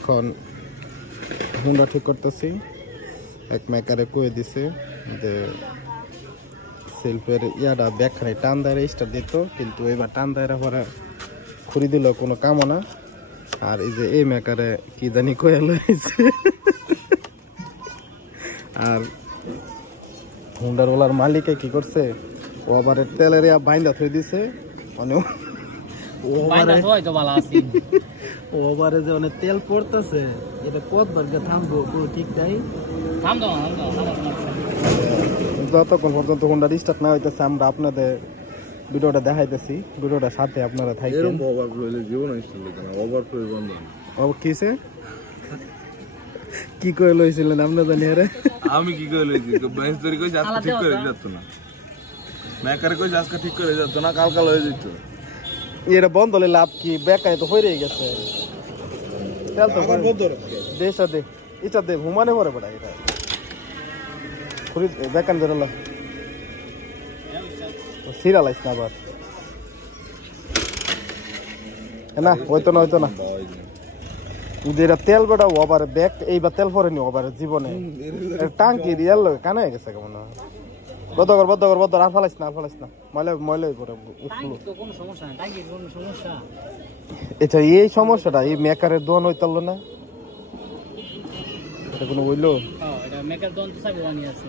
এখন হুন্ডা ঠিক করতেছি। এক মেকারে কয়ে দিছে যে সেলফের ইয়াটা ব্যাগখানে টান দায়রা স্টার্ট দিত, কিন্তু এবার টান দায়রা পরে খুঁড়ি দিল কোনো কামও না। আর এই যে এই মেকারে কি জানি কয়ে লইছে। আর হুন্ডার ওলার মালিকে কি করছে, ও আবার তেলের বাইন্দা থই দিছে। মানে ওভারে যে অনেক তেল পড়তেছে, এটা কতবার থামবো পুরো ঠিক নাই। যতক্ষণ পর্যন্ত হুন্ডা স্টার্ট না হইতেছে আমরা আপনাদের ভিডিওটা দেখাইতেছি, ভিডিওটা সাথে আপনারা থাকেন। কিসে কি করে লইছিলেন আপনি জানি? আরে আমি কি করে লইছি, বাইস তৈরি কইছি আজকে ঠিক করে যাচ্ছ না, মেকারে কইছি আজকে ঠিক করে যাচ্ছ না, কালকা লয়ে যেত। এটা বন্ধ হলে লাভ কি? বেকায় তো হয়ে গেছে তেল তো দেশা দে ইটা দে হুমানে পরে পড়া এটা খুরি বেকান বেরোলো সিরালাইস না আবার না হইতো না হইতো না। যেটা তেল বেটা ওভার ব্যাগ এইবার তেল পরে নি ওভার জীবনে টাঙ্কি রিয়াল কানে গেছে কেমন। বদ্ধ কর বদ্ধ কর বদ্ধ, আর ফালাইস না আর ফালাইস না, ময়লা ময়লা পরে এটা এই সমস্যাটা এই মেকারের দোয়ান হইতাল না, এটা কোনো বললো মেকার দোয়ান তো সাইকেল বানিয়ে আছে।